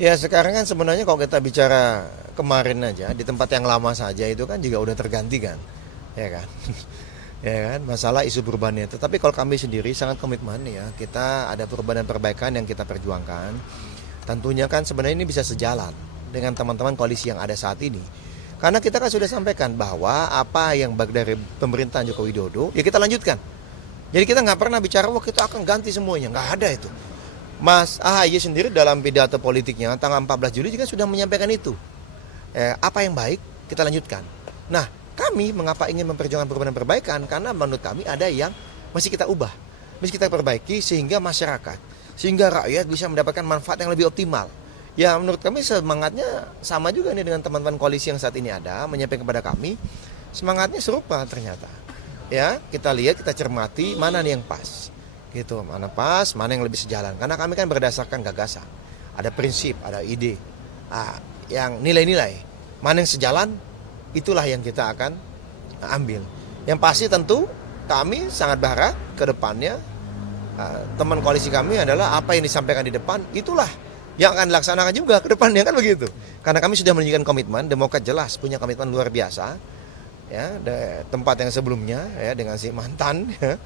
Ya sekarang kan sebenarnya kalau kita bicara kemarin aja di tempat yang lama saja itu kan juga udah terganti kan, ya kan, ya kan masalah isu perubahannya. Tetapi kalau kami sendiri sangat komitmen ya kita ada perubahan dan perbaikan yang kita perjuangkan. Tentunya kan sebenarnya ini bisa sejalan dengan teman-teman koalisi yang ada saat ini. Karena kita kan sudah sampaikan bahwa apa yang baik dari pemerintahan Joko Widodo ya kita lanjutkan. Jadi kita nggak pernah bicara wah kita akan ganti semuanya, nggak ada itu. Mas AHY sendiri dalam pidato politiknya tanggal 14 Juli juga sudah menyampaikan itu. Apa yang baik kita lanjutkan. Nah kami mengapa ingin memperjuangkan perubahan dan perbaikan karena menurut kami ada yang masih kita ubah. Masih kita perbaiki sehingga masyarakat, sehingga rakyat bisa mendapatkan manfaat yang lebih optimal. Ya menurut kami semangatnya sama juga nih dengan teman-teman koalisi yang saat ini ada menyampaikan kepada kami. Semangatnya serupa ternyata. Ya kita lihat, kita cermati mana nih yang pas. Gitu, mana pas, mana yang lebih sejalan. Karena kami kan berdasarkan gagasan, ada prinsip, ada ide, yang nilai-nilai. Mana yang sejalan, itulah yang kita akan ambil. Yang pasti tentu kami sangat berharap ke depannya teman koalisi kami adalah apa yang disampaikan di depan, itulah yang akan dilaksanakan juga ke depannya kan begitu. Karena kami sudah menunjukkan komitmen, Demokrat jelas punya komitmen luar biasa. Ya, tempat yang sebelumnya ya dengan si mantan ya,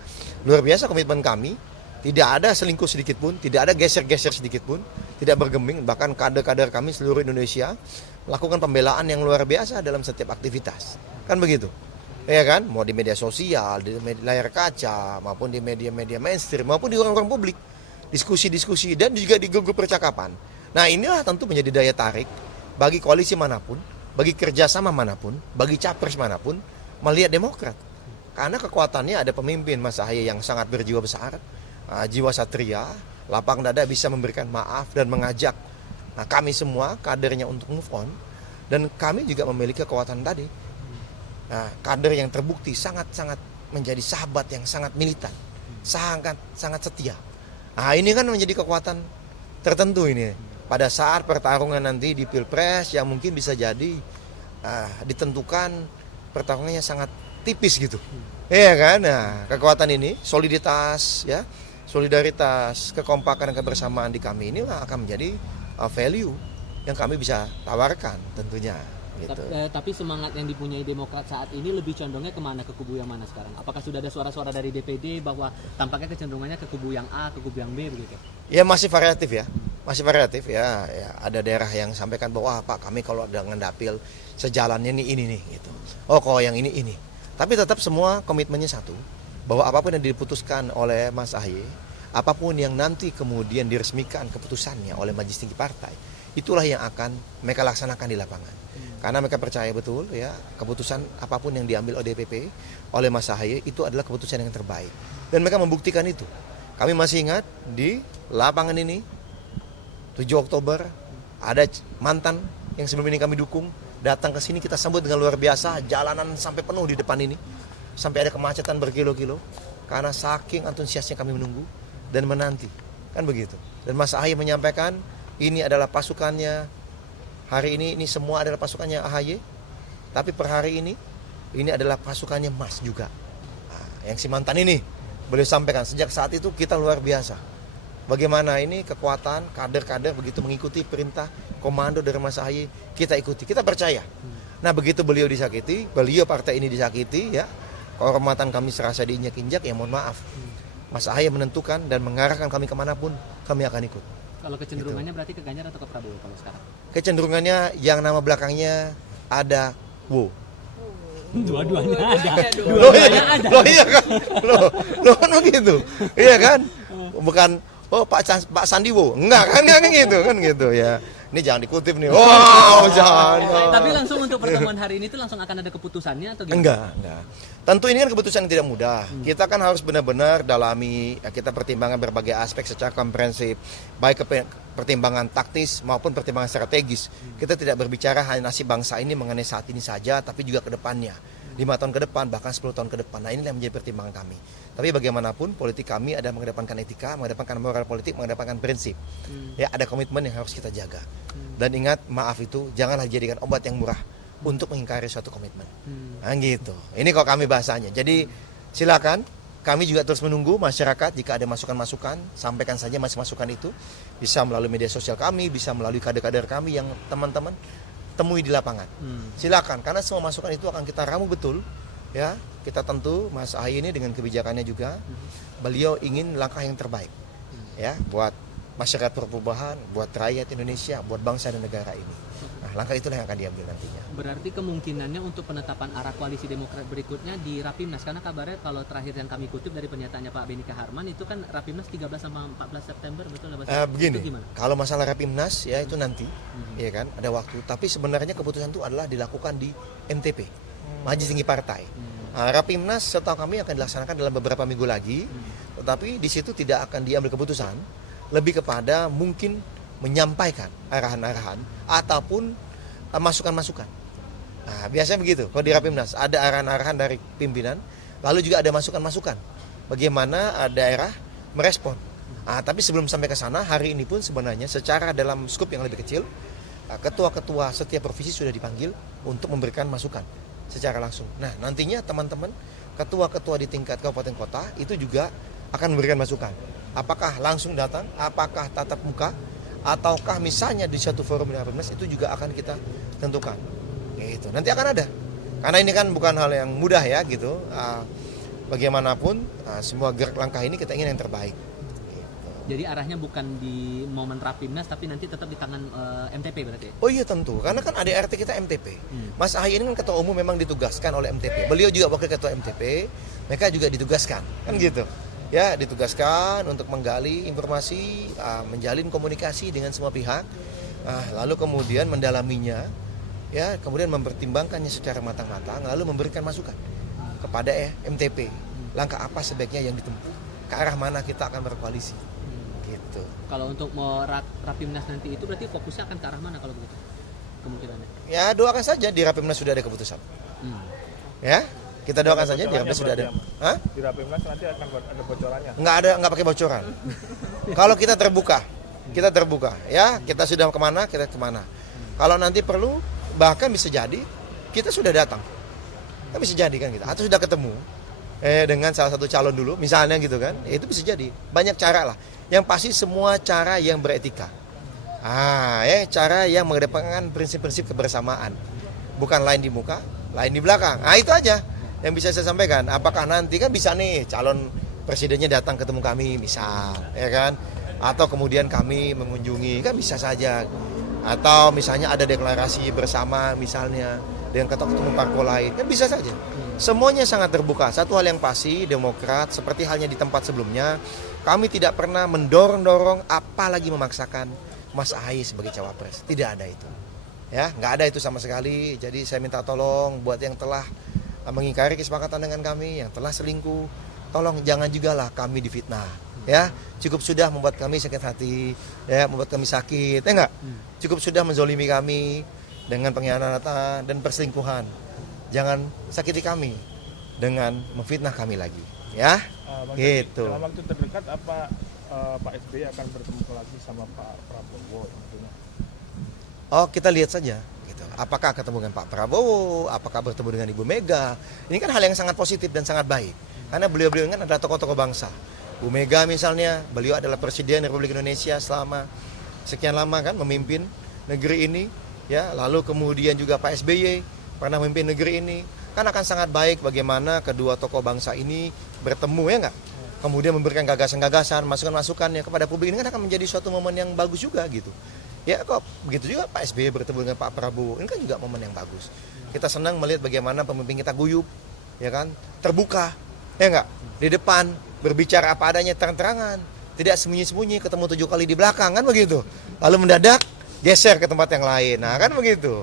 luar biasa komitmen kami, tidak ada selingkuh sedikit pun, tidak ada geser-geser sedikit pun, tidak bergeming, bahkan kader-kader kami seluruh Indonesia melakukan pembelaan yang luar biasa dalam setiap aktivitas, kan begitu, ya kan, mau di media sosial, di layar kaca, maupun di media-media mainstream, maupun di orang-orang publik, diskusi-diskusi dan juga di grup percakapan. Nah inilah tentu menjadi daya tarik bagi koalisi manapun, bagi kerjasama manapun, bagi capres manapun, melihat Demokrat. Karena kekuatannya ada pemimpin Mas AHY yang sangat berjiwa besar, jiwa satria, lapang dada bisa memberikan maaf dan mengajak kami semua kadernya untuk move on. Dan kami juga memiliki kekuatan tadi. Kader yang terbukti sangat-sangat menjadi sahabat yang sangat militan, sangat setia. Ini kan menjadi kekuatan tertentu ini. Pada saat pertarungan nanti di Pilpres yang mungkin bisa jadi ditentukan pertarungannya sangat tipis gitu. Iya kan? Nah, kekuatan ini, soliditas ya, solidaritas, kekompakan dan kebersamaan di kami inilah akan menjadi value yang kami bisa tawarkan tentunya. Gitu. Tapi semangat yang dipunyai Demokrat saat ini lebih condongnya kemana, ke kubu yang mana sekarang? Apakah sudah ada suara-suara dari DPD bahwa tampaknya kecenderungannya ke kubu yang A, ke kubu yang B begitu? Ya masih variatif ya, ya. Ada daerah yang sampaikan bahwa Pak kami kalau dengan dapil sejalannya nih ini nih gitu. Oh kalau yang ini. Tapi tetap semua komitmennya satu, bahwa apapun yang diputuskan oleh Mas AHY, apapun yang nanti kemudian diresmikan keputusannya oleh Majelis Tinggi Partai, itulah yang akan mereka laksanakan di lapangan. Karena mereka percaya betul ya keputusan apapun yang diambil oleh DPP, oleh Mas AHY itu adalah keputusan yang terbaik. Dan mereka membuktikan itu. Kami masih ingat di lapangan ini 7 Oktober ada mantan yang sebelum ini kami dukung datang ke sini, kita sambut dengan luar biasa, jalanan sampai penuh di depan ini. Sampai ada kemacetan berkilo-kilo karena saking antusiasnya kami menunggu dan menanti. Kan begitu. Dan Mas AHY menyampaikan ini adalah pasukannya. Hari ini semua adalah pasukannya AHY, tapi per hari ini adalah pasukannya Mas juga. Yang si mantan ini boleh sampaikan sejak saat itu kita luar biasa. Bagaimana ini kekuatan kader-kader begitu mengikuti perintah komando dari Mas AHY, kita ikuti, kita percaya. Nah begitu beliau disakiti, beliau partai ini disakiti ya, kehormatan kami serasa diinjak-injak ya mohon maaf. Mas AHY menentukan dan mengarahkan kami kemanapun kami akan ikut. Kalau kecenderungannya berarti ke Ganjar atau ke Prabowo kalau sekarang? Kecenderungannya yang nama belakangnya ada Wo. Dua-duanya ada. Loh iya kan? Loh kan begitu. Iya kan? Bukan Pak Sandi Wo. Enggak kan gitu ya. Ini jangan dikutip nih. Wow, jangan. Tapi langsung untuk pertemuan hari ini tuh langsung akan ada keputusannya atau gimana? Enggak. Tentu ini kan keputusan yang tidak mudah. Kita kan harus benar-benar dalami, kita pertimbangkan berbagai aspek secara komprehensif, baik pertimbangan taktis maupun pertimbangan strategis. Kita tidak berbicara hanya nasib bangsa ini mengenai saat ini saja, tapi juga ke depannya. 5 tahun ke depan, bahkan 10 tahun ke depan. Nah ini yang menjadi pertimbangan kami. Tapi bagaimanapun politik kami ada mengedepankan etika, mengedepankan moral politik, mengedepankan prinsip. Ya ada komitmen yang harus kita jaga. Dan ingat maaf itu janganlah jadikan obat yang murah untuk mengingkari suatu komitmen. Nah gitu. Ini kok kami bahasanya. Jadi silakan kami juga terus menunggu masyarakat jika ada masukan-masukan, sampaikan saja masukan itu. Bisa melalui media sosial kami, bisa melalui kader-kader kami yang teman-teman temui di lapangan. Silakan, karena semua masukan itu akan kita ramu betul. Ya, kita tentu Mas Ahy ini dengan kebijakannya juga, beliau ingin langkah yang terbaik. Ya, buat masyarakat perubahan, buat rakyat Indonesia, buat bangsa dan negara ini. Nah, langkah itulah yang akan diambil nantinya. Berarti kemungkinannya untuk penetapan arah koalisi Demokrat berikutnya di Rapimnas, karena kabarnya kalau terakhir yang kami kutip dari pernyataannya Pak Benika Harman itu kan Rapimnas 13 sama 14 September, betul nggak? Begini, Itu gimana? kalau masalah Rapimnas ya itu nanti, ya kan, ada waktu. Tapi sebenarnya keputusan itu adalah dilakukan di MTP, Majelis Tinggi Partai. Rapimnas setahu kami akan dilaksanakan dalam beberapa minggu lagi, tetapi di situ tidak akan diambil keputusan, lebih kepada mungkin menyampaikan arahan-arahan ataupun masukan-masukan. Nah, biasanya begitu. Kalau di Rapimnas ada arahan-arahan dari pimpinan, lalu juga ada masukan-masukan. Bagaimana daerah merespon. Tapi sebelum sampai ke sana, hari ini pun sebenarnya secara dalam skup yang lebih kecil, ketua-ketua setiap provinsi sudah dipanggil untuk memberikan masukan secara langsung. Nah, nantinya teman-teman ketua-ketua di tingkat kabupaten kota itu juga akan memberikan masukan. Apakah langsung datang, apakah tatap muka, ataukah misalnya di satu forum di Rapimnas, itu juga akan kita tentukan. Gitu. Nanti akan ada. Karena ini kan bukan hal yang mudah ya gitu. Bagaimanapun semua gerak langkah ini kita ingin yang terbaik. Gitu. Jadi arahnya bukan di momen Rapimnas tapi nanti tetap di tangan MTP berarti. Oh iya tentu, karena kan ADRT kita MTP. Mas Ahy ini kan ketua umum memang ditugaskan oleh MTP. Beliau juga wakil ketua MTP, mereka juga ditugaskan, kan gitu. Ya, ditugaskan untuk menggali informasi, menjalin komunikasi dengan semua pihak, lalu kemudian mendalaminya, ya, kemudian mempertimbangkannya secara matang-matang, lalu memberikan masukan kepada MTP. Langkah apa sebaiknya yang ditempuh, ke arah mana kita akan berkoalisi. Gitu. Kalau untuk mau Rapimnas nanti itu berarti fokusnya akan ke arah mana kalau begitu? Kemungkinannya. Ya, doakan saja di Rapimnas sudah ada keputusan. Ya. Kita doakan saja di Rapimnas sudah ada. Hah? Di Rapimnas nanti akan ada bocorannya. Nggak pakai bocoran. Kalau kita terbuka, ya kita sudah kemana, kita kemana. Kalau nanti perlu, bahkan bisa jadi kita sudah datang, kan bisa jadi kan kita, atau sudah ketemu dengan salah satu calon dulu, misalnya gitu kan, itu bisa jadi. Banyak cara lah. Yang pasti semua cara yang beretika. Cara yang mengedepankan prinsip-prinsip kebersamaan, bukan lain di muka, lain di belakang. Itu aja yang bisa saya sampaikan. Apakah nanti kan bisa nih calon presidennya datang ketemu kami misal, ya kan? Atau kemudian kami mengunjungi, kan bisa saja. Atau misalnya ada deklarasi bersama misalnya dengan ketua-ketua umum parpol lain, kan bisa saja. Semuanya sangat terbuka. Satu hal yang pasti, Demokrat seperti halnya di tempat sebelumnya, kami tidak pernah mendorong-dorong apalagi memaksakan Mas Ahy sebagai cawapres. Tidak ada itu. Ya, nggak ada itu sama sekali. Jadi saya minta tolong buat yang telah mengingkari kesepakatan dengan kami, yang telah selingkuh, tolong jangan juga lah kami difitnah, ya. Cukup sudah membuat kami sakit hati, ya, membuat kami sakit, ya enggak? Cukup sudah menzolimi kami dengan pengkhianatan dan perselingkuhan. Jangan sakiti kami dengan memfitnah kami lagi, ya. Gitu. Dalam waktu terdekat apa Pak SBY akan bertemu lagi sama Pak Prabowo tentunya? Oh, kita lihat saja. Apakah ketemu dengan Pak Prabowo, apakah bertemu dengan Ibu Mega. Ini kan hal yang sangat positif dan sangat baik. Karena beliau-beliau kan adalah tokoh-tokoh bangsa. Bu Mega misalnya, beliau adalah Presiden Republik Indonesia selama sekian lama kan memimpin negeri ini. Ya, lalu kemudian juga Pak SBY pernah memimpin negeri ini. Kan akan sangat baik bagaimana kedua tokoh bangsa ini bertemu, ya enggak? Kemudian memberikan gagasan-gagasan, masukan-masukannya kepada publik. Ini kan akan menjadi suatu momen yang bagus juga gitu. Ya kok begitu juga Pak SBY bertemu dengan Pak Prabowo, ini kan juga momen yang bagus. Kita senang melihat bagaimana pemimpin kita guyup, ya kan, terbuka, ya enggak, di depan berbicara apa adanya terang-terangan, tidak sembunyi-sembunyi, ketemu 7 kali di belakang kan begitu, lalu mendadak geser ke tempat yang lain, nah kan begitu.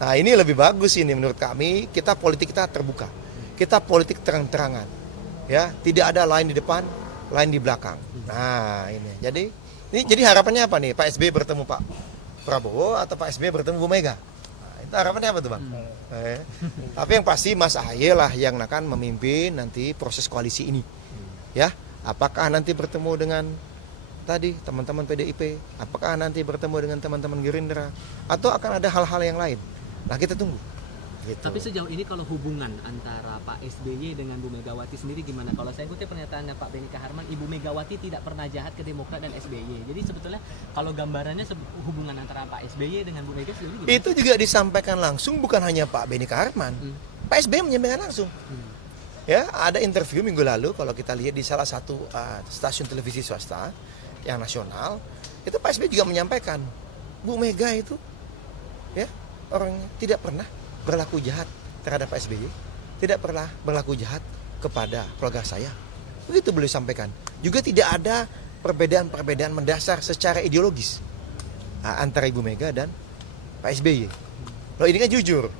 Nah ini lebih bagus ini menurut kami, kita politik kita terbuka, kita politik terang-terangan, ya, tidak ada lain di depan, lain di belakang. Nah ini, jadi harapannya apa nih? Pak SBY bertemu Pak Prabowo atau Pak SBY bertemu Bu Mega? Nah, itu harapannya apa tuh Bang? Tapi yang pasti Mas Ahy lah yang akan memimpin nanti proses koalisi ini. Ya, apakah nanti bertemu dengan tadi teman-teman PDIP? Apakah nanti bertemu dengan teman-teman Gerindra? Atau akan ada hal-hal yang lain? Nah kita tunggu. Gitu. Tapi sejauh ini kalau hubungan antara Pak SBY dengan Bu Megawati sendiri gimana? Kalau saya kutip pernyataannya Pak Benika Harman, Ibu Megawati tidak pernah jahat ke Demokrat dan SBY. Jadi sebetulnya kalau gambarannya hubungan antara Pak SBY dengan Bu Mega sejauh ini gimana? Itu juga disampaikan langsung, bukan hanya Pak Benika Harman. Pak SBY menyampaikan langsung. Ya, ada interview minggu lalu kalau kita lihat di salah satu stasiun televisi swasta yang nasional, itu Pak SBY juga menyampaikan, Bu Mega itu ya orangnya tidak pernah berlaku jahat terhadap Pak SBY, tidak pernah berlaku jahat kepada keluarga saya. Begitu beliau sampaikan. Juga tidak ada perbedaan-perbedaan mendasar secara ideologis antara Ibu Mega dan Pak SBY. Loh ini kan jujur,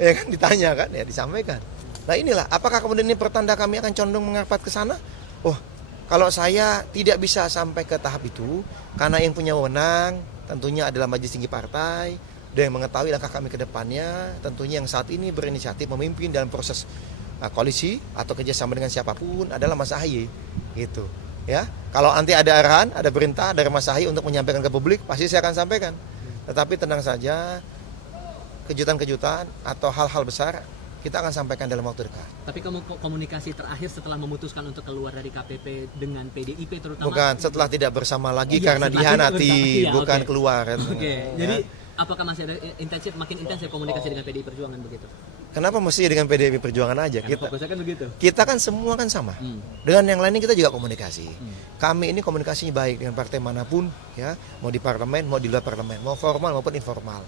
ya kan ditanya kan, ya disampaikan. Nah inilah, apakah kemudian ini pertanda kami akan condong mengarapat ke sana? Oh, kalau saya tidak bisa sampai ke tahap itu, karena yang punya wewenang tentunya adalah Majelis Tinggi Partai, dan yang mengetahui langkah kami ke depannya, tentunya yang saat ini berinisiatif memimpin dalam proses koalisi atau kerjasama dengan siapapun adalah Mas Ahaye, gitu. Ya, kalau nanti ada arahan, ada perintah dari Mas Ahaye untuk menyampaikan ke publik, pasti saya akan sampaikan. Tetapi tenang saja, kejutan-kejutan atau hal-hal besar kita akan sampaikan dalam waktu dekat. Tapi komunikasi terakhir setelah memutuskan untuk keluar dari KPP dengan PDIP terutama? Bukan, setelah tidak bersama lagi Iya, karena setelah dihianati, tidak bersama, bukan oke. keluar. Oke, Ya. jadi apakah masih ada makin intensif komunikasi dengan PDI Perjuangan begitu? Kenapa mesti dengan PDIP Perjuangan aja? Karena fokusnya kan begitu. Kita kan semua kan sama. Dengan yang lainnya kita juga komunikasi. Kami ini komunikasinya baik dengan partai manapun, ya, mau di parlemen, mau di luar parlemen, mau formal maupun informal.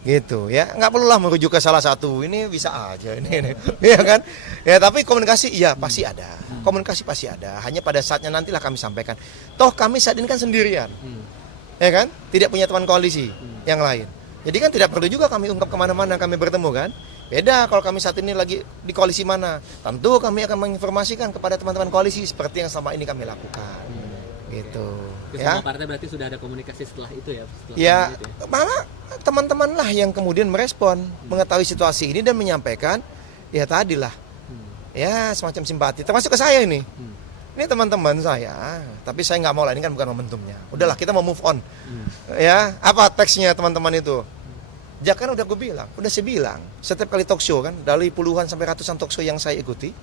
Gitu ya, nggak perlulah merujuk ke salah satu, ini bisa aja ini. Ya kan, ya tapi komunikasi iya pasti ada, komunikasi pasti ada, hanya pada saatnya nantilah kami sampaikan. Toh kami saat ini kan sendirian, ya kan, tidak punya teman koalisi yang lain, jadi kan tidak perlu juga kami ungkap kemana-mana kami bertemu kan. Beda kalau kami saat ini lagi di koalisi mana, tentu kami akan menginformasikan kepada teman-teman koalisi seperti yang selama ini kami lakukan. Gitu. Semua partai berarti sudah ada komunikasi setelah itu ya? Ya, malah teman-teman lah yang kemudian merespon, mengetahui situasi ini dan menyampaikan, ya tadilah, ya semacam simpati, termasuk ke saya ini. Ini teman-teman saya, tapi saya nggak mau lah, ini kan bukan momentumnya. Udahlah, kita mau move on. Ya, apa teksnya teman-teman itu? Ya kan udah gue bilang, udah saya bilang, setiap kali talk show kan, dari puluhan sampai ratusan talk show yang saya ikuti,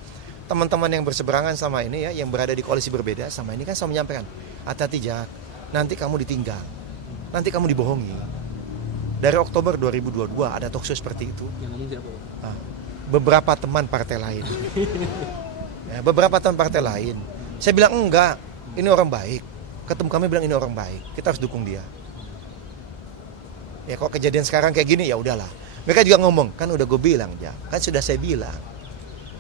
teman-teman yang berseberangan sama ini ya, yang berada di koalisi berbeda sama ini kan saya menyampaikan, hati-hati Jak, nanti kamu ditinggal, nanti kamu dibohongi. Dari Oktober 2022 ada talk show seperti itu. Yang ngomong siapa? Beberapa teman partai lain. Ya, beberapa teman partai lain. Saya bilang enggak, ini orang baik. Ketemu kami bilang ini orang baik, kita harus dukung dia. Ya kok kejadian sekarang kayak gini, ya udahlah. Mereka juga ngomong, kan udah gue bilang Jak, kan sudah saya bilang.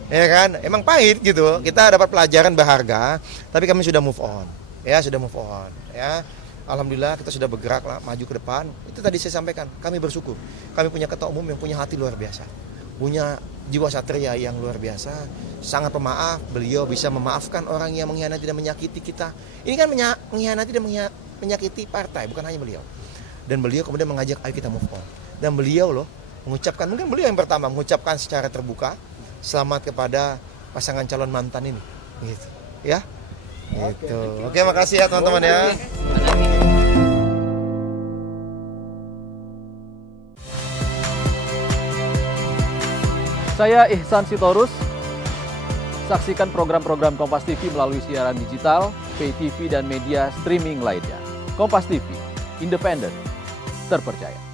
Ya kan, emang pahit gitu. Kita dapat pelajaran berharga, tapi kami sudah move on. Ya, sudah move on. Ya, alhamdulillah kita sudah bergerak lah, maju ke depan. Itu tadi saya sampaikan, kami bersyukur. Kami punya ketua umum yang punya hati luar biasa, punya jiwa satria yang luar biasa, sangat pemaaf. Beliau bisa memaafkan orang yang mengkhianati dan menyakiti kita. Ini kan mengkhianati dan menyakiti partai, bukan hanya beliau. Dan beliau kemudian mengajak, ayo kita move on. Dan beliau loh mengucapkan, mungkin beliau yang pertama mengucapkan secara terbuka, selamat kepada pasangan calon mantan ini, gitu, ya, gitu. Oke, makasih ya teman-teman ya. Saya Ihsan Sitorus. Saksikan program-program Kompas TV melalui siaran digital, pay TV dan media streaming lainnya. Kompas TV, independen, terpercaya.